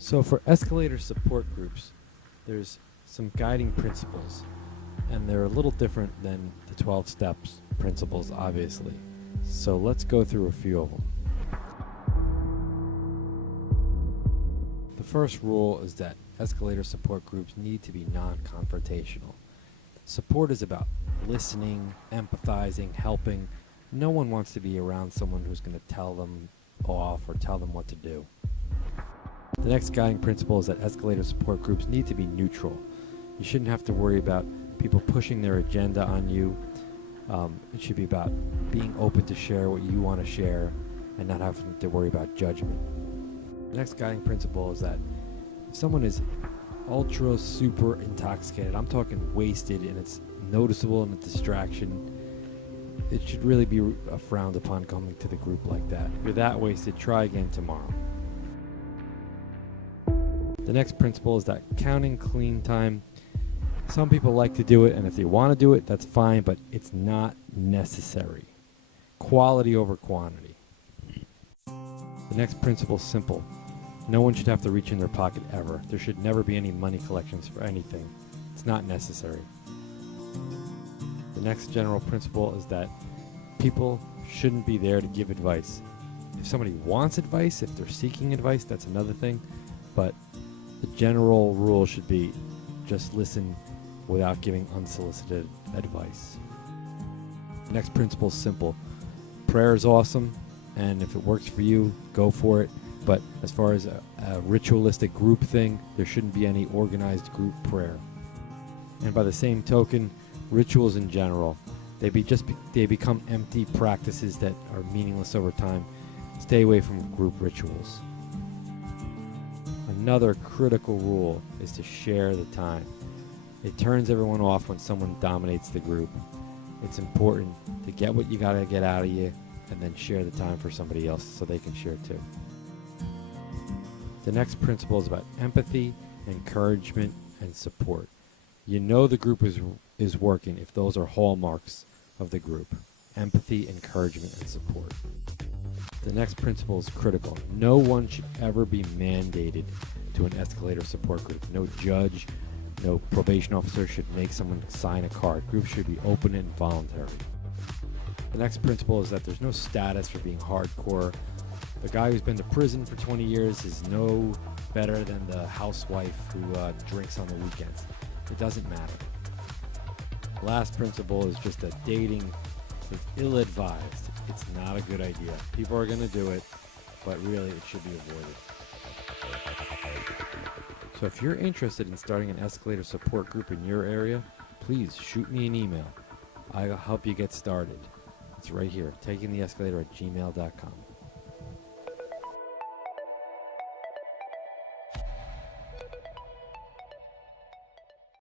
So for escalator support groups, there's some guiding principles, and they're a little different than the 12 steps principles, obviously. So let's go through a few of them. The first rule is that escalator support groups need to be non-confrontational. Support is about listening, empathizing, helping. No one wants to be around someone who's going to tell them off or tell them what to do. The next guiding principle is that escalator support groups need to be neutral. You shouldn't have to worry about people pushing their agenda on you. It should be about being open to share what you want to share and not having to worry about judgment. The next guiding principle is that if someone is ultra super intoxicated, I'm talking wasted, and it's noticeable and a distraction, it should really be frowned upon coming to the group like that. If you're that wasted, try again tomorrow. The next principle is that counting clean time. Some people like to do it, and if they want to do it, that's fine, but it's not necessary. Quality over quantity. The next principle is simple. No one should have to reach in their pocket ever. There should never be any money collections for anything. It's not necessary. The next general principle is that people shouldn't be there to give advice. If somebody wants advice, if they're seeking advice, that's another thing. But the general rule should be just listen without giving unsolicited advice. The next principle is simple. Prayer is awesome, and if it works for you, go for it. But as far as a ritualistic group thing, there shouldn't be any organized group prayer. And by the same token, rituals in general, they become empty practices that are meaningless over time. Stay away from group rituals. Another critical rule is to share the time. It turns everyone off when someone dominates the group. It's important to get what you gotta get out of you and then share the time for somebody else so they can share too. The next principle is about empathy, encouragement, and support. You know the group is working if those are hallmarks of the group. Empathy, encouragement, and support. The next principle is critical. No one should ever be mandated to an escalator support group. No judge, no probation officer should make someone sign a card. Groups should be open and voluntary. The next principle is that there's no status for being hardcore. The guy who's been to prison for 20 years is no better than the housewife who drinks on the weekends. It doesn't matter. The last principle is just that dating is ill-advised. It's not a good idea. People are going to do it, but really it should be avoided. So if you're interested in starting an escalator support group in your area, please shoot me an email. I'll help you get started. It's right here, takingtheescalator@gmail.com.